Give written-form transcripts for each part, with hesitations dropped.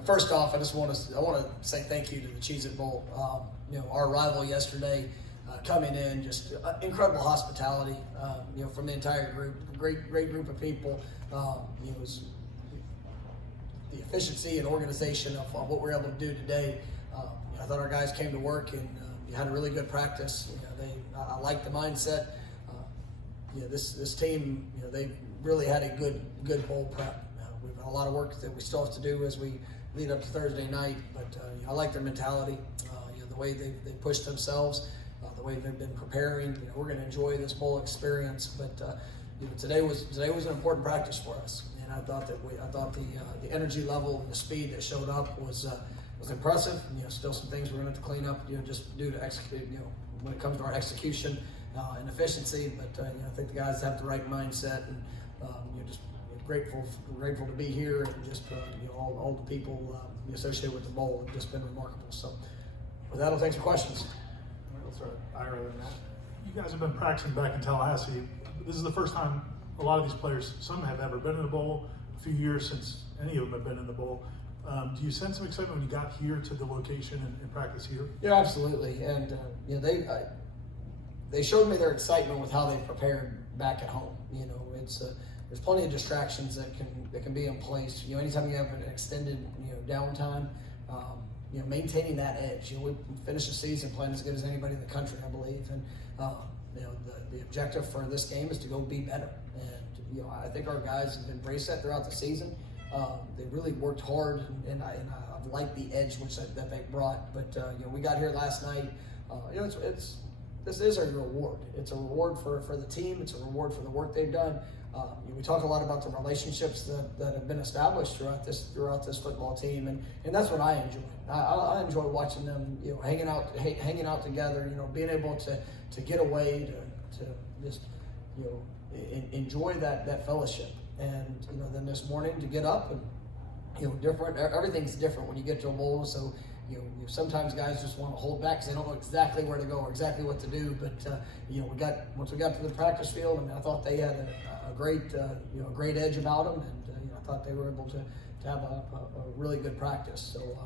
First off, I want to say thank you to the Cheez-It Bowl. Our arrival yesterday, coming in, just incredible hospitality. From the entire group, great group of people. It was the efficiency and organization of what we're able to do today. I thought our guys came to work and had a really good practice. I like the mindset. This team, they really had a good bowl prep. We've got a lot of work that we still have to do as we lead up to Thursday night, but I like their mentality, the way they pushed themselves, the way they've been preparing. We're going to enjoy this bowl experience, but today was an important practice for us, and I thought the energy level and the speed that showed up was impressive. Still some things we're going to have to clean up, just due to execute, when it comes to our execution and efficiency. But I think the guys have the right mindset, and just grateful to be here, and just all the people associated with the bowl have just been remarkable. So with that, I'll take some questions. All right, let's start Ira and Matt. You guys have been practicing back in Tallahassee. This is the first time a lot of these players, some have ever been in a bowl, a few years since any of them have been in the bowl. Do you sense some excitement when you got here to the location and practice here? Yeah, absolutely. And they showed me their excitement with how they prepared back at home. There's plenty of distractions that can be in place. Anytime you have an extended downtime, maintaining that edge. We finished the season playing as good as anybody in the country, I believe, and the objective for this game is to go be better. And I think our guys have embraced that throughout the season. They really worked hard, and I like the edge that they brought. But we got here last night. This is a reward. It's a reward for the team. It's a reward for the work they've done. We talk a lot about the relationships that have been established throughout this football team, and that's what I enjoy. I enjoy watching them, hanging out together. Being able to get away, to just enjoy that fellowship. And then this morning to get up and different. Everything's different when you get to a bowl. So sometimes guys just want to hold back because they don't know exactly where to go or exactly what to do. But once we got to the practice field, I thought they had a great edge about them, and I thought they were able to have a really good practice. So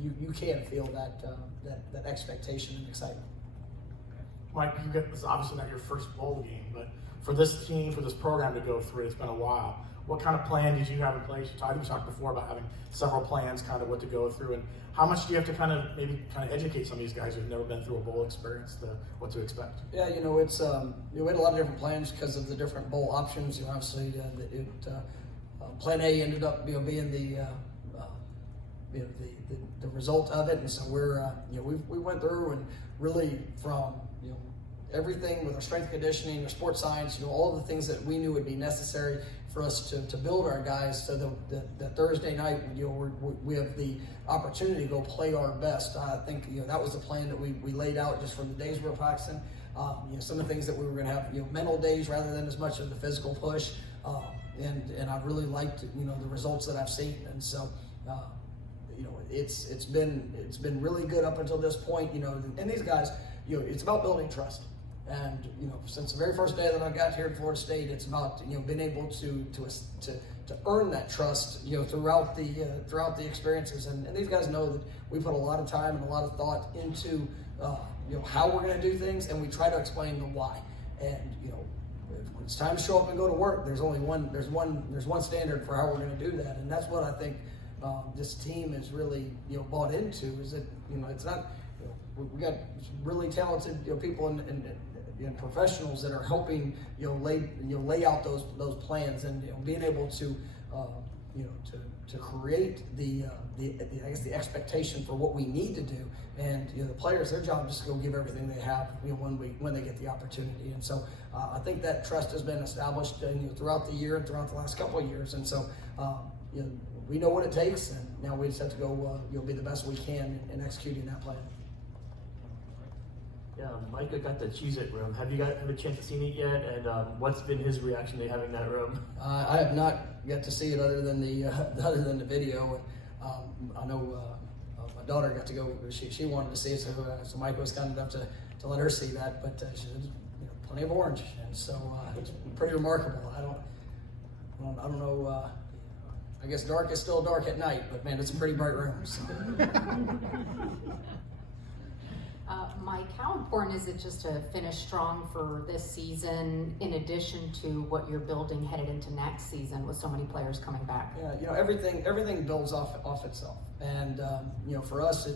you can feel that expectation and excitement. Mike, this is obviously not your first bowl game, but for this team, for this program to go through, it's been a while. What kind of plan did you have in place? I think we talked before about having several plans, kind of what to go through, and how much do you have to maybe educate some of these guys who've never been through a bowl experience to what to expect? Yeah, it's we had a lot of different plans because of the different bowl options. Obviously, plan A ended up being the result of it, and so we went through and really from everything with our strength conditioning, our sports science, all of the things that we knew would be necessary for us to build our guys so that Thursday night, we have the opportunity to go play our best. I think that was the plan that we laid out just from the days we were practicing. Some of the things that we were going to have mental days rather than as much of the physical push, and I really liked the results that I've seen, and so it's been really good up until this point. And these guys, it's about building trust. And since the very first day that I got here at Florida State, it's about being able to earn that trust throughout the experiences. And these guys know that we put a lot of time and a lot of thought into how we're going to do things, and we try to explain the why. And when it's time to show up and go to work, there's one standard for how we're going to do that, and that's what I think this team is really bought into. Is that it's not. We got really talented people and professionals that are helping lay out those plans, and being able to create the expectation for what we need to do, and the players, their job is to go give everything they have when they get the opportunity. And so I think that trust has been established throughout the year and throughout the last couple of years, and so we know what it takes, and now we just have to go be the best we can in executing that plan. Yeah, Micah got the Cheez-It room. Have you got a chance to see it yet? And what's been his reaction to having that room? I have not yet to see it other than the video. I know my daughter got to go. She wanted to see it, so Micah was kind enough to let her see that. But she said, plenty of orange, and so it's pretty remarkable. I don't know. I guess dark is still dark at night, but man, it's a pretty bright room. So. Mike, how important is it just to finish strong for this season, in addition to what you're building headed into next season with so many players coming back? Yeah, everything builds off itself, and for us,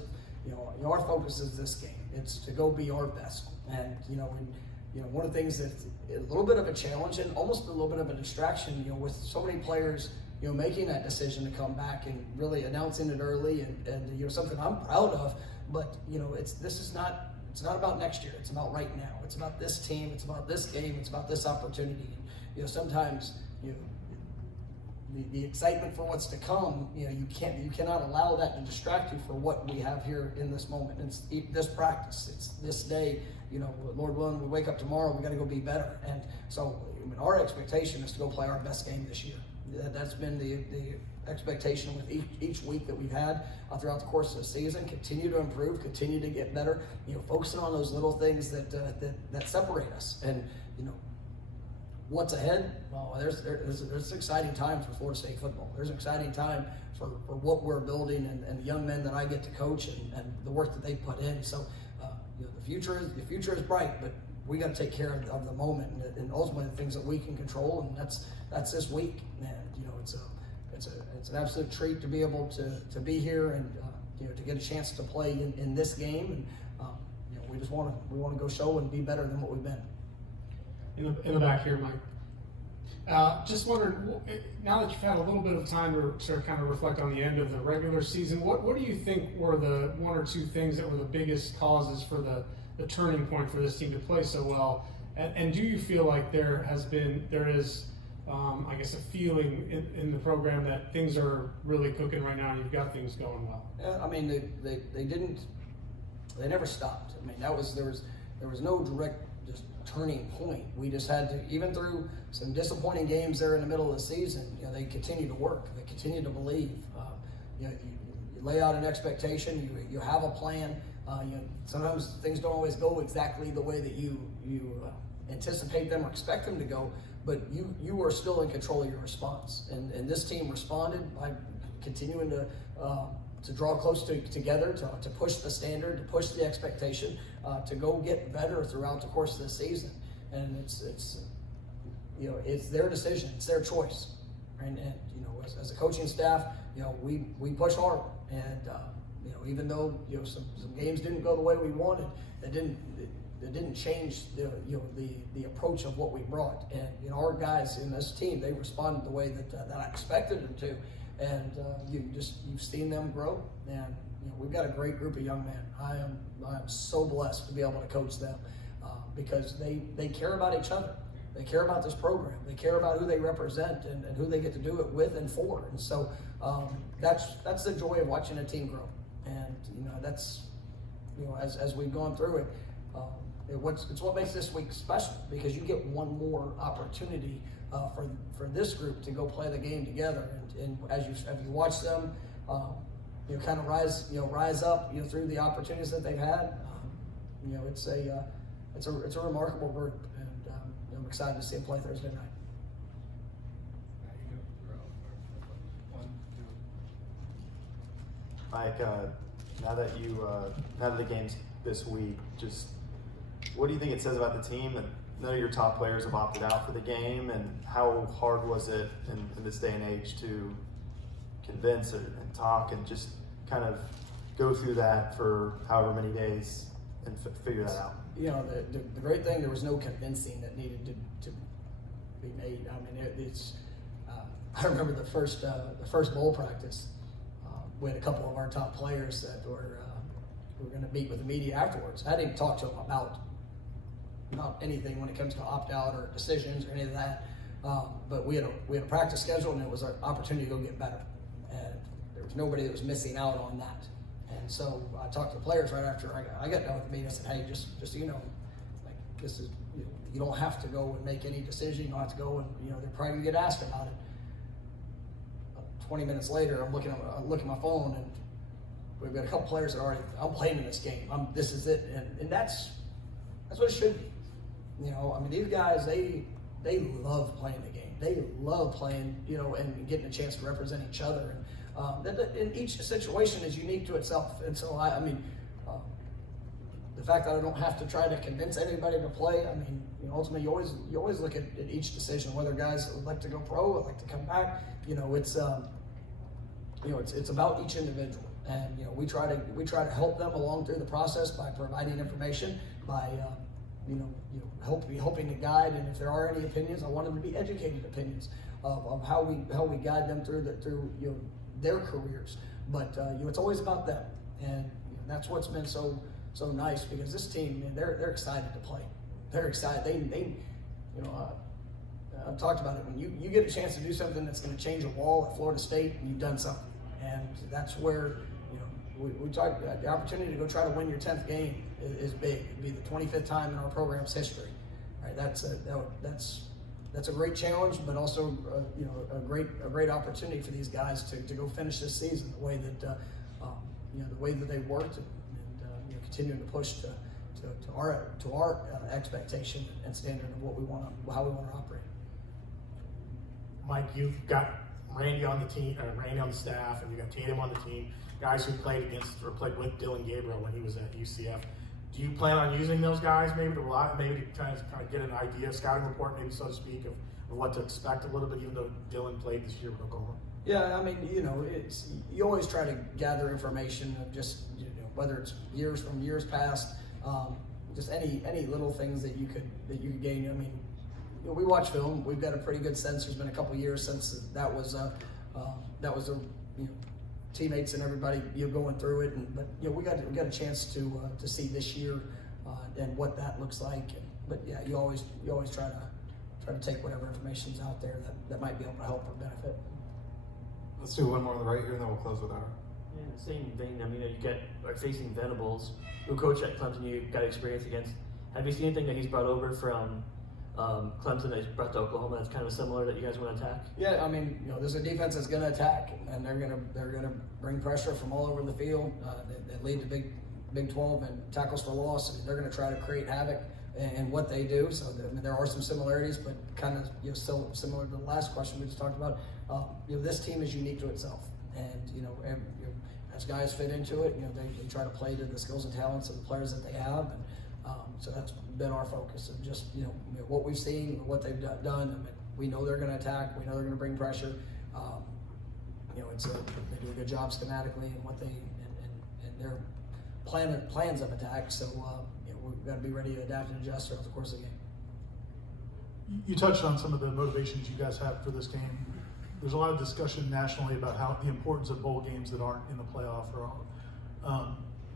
our focus is this game. It's to go be our best, and one of the things that's a little bit of a challenge and almost a little bit of a distraction, with so many players, making that decision to come back and really announcing it early, and something I'm proud of. But it's not about next year. It's about right now. It's about this team. It's about this game. It's about this opportunity. Sometimes the excitement for what's to come. You cannot allow that to distract you for what we have here in this moment. It's this practice. It's this day. Lord willing, we wake up tomorrow. We got to go be better. And so, our expectation is to go play our best game this year. That's been the expectation with each week that we've had throughout the course of the season. Continue to improve, continue to get better. Focusing on those little things that separate us. And what's ahead? Well, there's an exciting time for Florida State football. There's an exciting time for what we're building and the young men that I get to coach and the work that they put in. So the future is bright, but we got to take care of the moment and ultimately the things that we can control, and that's this week. And it's an absolute treat to be able to be here and to get a chance to play in this game. And we just want to go show and be better than what we've been. In the back here, Mike. Just wondered, now that you've had a little bit of time to sort of kind of reflect on the end of the regular season, what do you think were the one or two things that were the biggest causes for the turning point for this team to play so well? And do you feel like there is I guess, a feeling in the program that things are really cooking right now and you've got things going well? Yeah, they never stopped. There was no direct just turning point. We just had to, even through some disappointing games there in the middle of the season, they continue to work, they continue to believe. You lay out an expectation, you have a plan. Sometimes things don't always go exactly the way that you anticipate them or expect them to go, but you are still in control of your response. And this team responded by continuing to draw close together, to push the standard, to push the expectation, to go get better throughout the course of the season. And it's their decision, it's their choice. And as a coaching staff, we push hard. And even though some games didn't go the way we wanted, it didn't change the approach of what we brought. And our guys in this team, they responded the way that I expected them to. And you've seen them grow. And we've got a great group of young men. I am so blessed to be able to coach them because they care about each other. They care about this program. They care about who they represent and who they get to do it with and for. And so that's the joy of watching a team grow. And that's as we've gone through it, it's what makes this week special, because you get one more opportunity for this group to go play the game together. And as you watch them, kind of rise up, through the opportunities that they've had. It's a remarkable group, and I'm excited to see them play Thursday night. Mike, now that the game's this week, just what do you think it says about the team that none of your top players have opted out for the game, and how hard was it in this day and age to convince and talk and just kind of go through that for however many days and figure that out? The great thing, there was no convincing that needed to be made. I remember the first bowl practice. We had a couple of our top players that were going to meet with the media afterwards. I didn't talk to them about anything when it comes to opt-out or decisions or any of that. But we had a practice schedule, and it was an opportunity to go get better. And there was nobody that was missing out on that. And so I talked to the players right after I got done with the meeting. I said, hey, just so you know, like, this is, you don't have to go and make any decision. You don't have to go and, they're probably going to get asked about it. 20 minutes later, I'm looking at my phone, and we've got a couple players that I'm playing in this game. This is it. And that's what it should be. These guys, they love playing the game. they love playing, you know, and getting a chance to represent each other. And each situation is unique to itself. And so I mean, the fact that I don't have to try to convince anybody to play, I mean, you know, ultimately you always look at each decision, whether guys would like to go pro, would like to come back. You know, it's about each individual, and you know, we try to help them along through the process by providing information, by helping to guide, and if there are any opinions, I want them to be educated opinions of how we guide them through their careers. But it's always about them, and that's what's been so nice, because this team, man, they're excited to play. They're excited. They I've talked about it. When you get a chance to do something that's going to change a wall at Florida State, you've done something, and that's where we talked about the opportunity to go try to win your 10th game is big. It'd be the 25th time in our program's history. Right? That's a great challenge, but also a great opportunity for these guys to go finish this season the way that they worked and continuing to push to our expectation and standard of how we want to operate. Mike, you've got Randy on the team, Randy on the staff, and you got Tatum on the team. Guys who played with Dylan Gabriel when he was at UCF. Do you plan on using those guys maybe to kind of get an idea, scouting report, maybe so to speak, of what to expect a little bit, even though Dylan played this year with Oklahoma? Yeah, I mean, you always try to gather information of just whether it's years past, just any little things that you could gain. I mean, we watch film. We've got a pretty good sense. There's been a couple years since that was teammates and everybody going through it, but we got a chance to see this year and what that looks like. But yeah, you always try to take whatever information's out there that might be able to help or benefit. Let's do one more on the right here, and then we'll close with our. Yeah, same thing. I mean, you are facing Venables, who coached at Clemson. You got experience against. Have you seen anything that he's brought over from Clemson that he's brought to Oklahoma that's kind of similar that you guys want to attack? Yeah, I mean, there's a defense that's going to attack, and they're going to bring pressure from all over the field. They lead the Big 12 and tackles for loss. I mean, they're going to try to create havoc in what they do. So there are some similarities, but kind of still similar to the last question we just talked about. This team is unique to itself, and as guys fit into it, they try to play to the skills and talents of the players that they have, and so that's been our focus of just what we've seen, what they've done. I mean, we know they're going to attack. We know they're going to bring pressure. They do a good job schematically and what and their plans of attack. So we've got to be ready to adapt and adjust throughout the course of the game. You touched on some of the motivations you guys have for this game. There's a lot of discussion nationally about how the importance of bowl games that aren't in the playoff.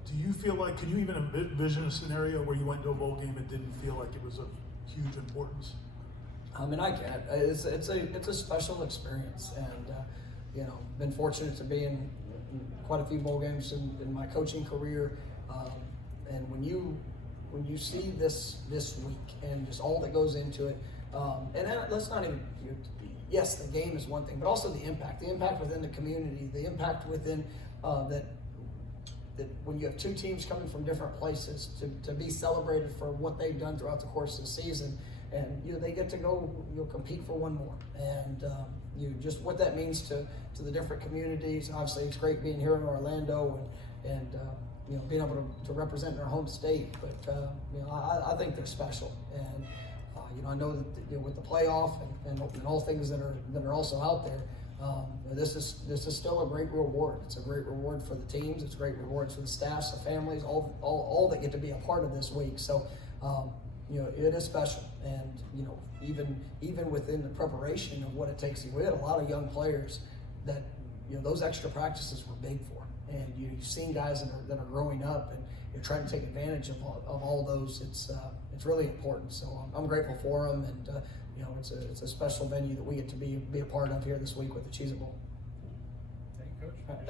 Do you feel like, can you even envision a scenario where you went to a bowl game and didn't feel like it was of huge importance? I mean, I can. It's a special experience, and been fortunate to be in quite a few bowl games in my coaching career. And when you see this week and just all that goes into it, and let's not even. Yes, the game is one thing, but also the impact within the community, the impact within that when you have two teams coming from different places to be celebrated for what they've done throughout the course of the season, and they get to go compete for one more, and just what that means to the different communities. Obviously, it's great being here in Orlando and being able to represent in our home state, but I think they're special, and I know that with the playoff and all things that are also out there, this is still a great reward. It's a great reward for the teams. It's a great reward for the staffs, the families, all that get to be a part of this week. So, it is special. And even within the preparation of what it takes, we had a lot of young players that those extra practices were big for. And you've seen guys that are growing up and you're trying to take advantage of all those. It's really important. So I'm grateful for them, and it's a special venue that we get to be a part of here this week with the Cheez-It Bowl. Thank you, Coach. Thank you.